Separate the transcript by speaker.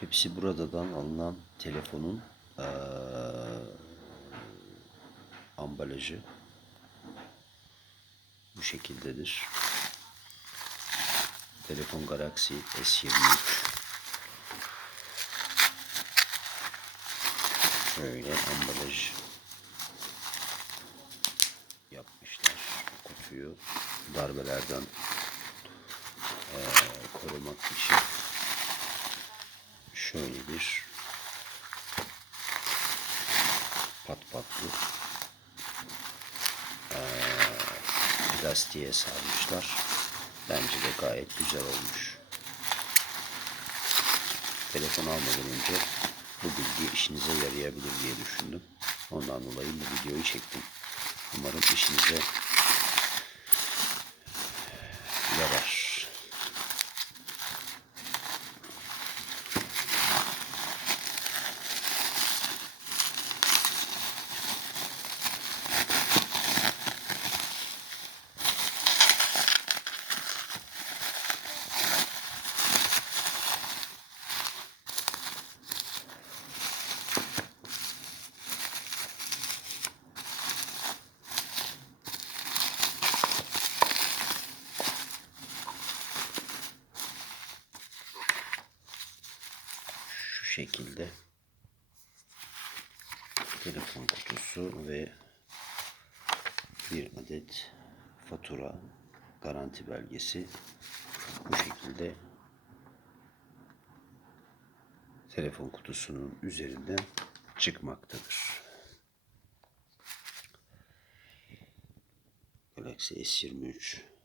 Speaker 1: Hepsi buradan alınan telefonun eee, ambalajı bu şekildedir. Telefon Galaxy S23 Şöyle ambalaj yapmışlar. Kutuyu darbelerden eee, korumak için şöyle bir pat patlı eee, plastiğe sarmışlar. Bence de gayet güzel olmuş. Telefon almadan önce bu bilgi işinize yarayabilir diye düşündüm. Ondan dolayı bu videoyu çektim. Umarım işinize yarar. Şekilde telefon kutusu ve bir adet fatura garanti belgesi bu şekilde telefon kutusunun üzerinden çıkmaktadır. Galaxy S23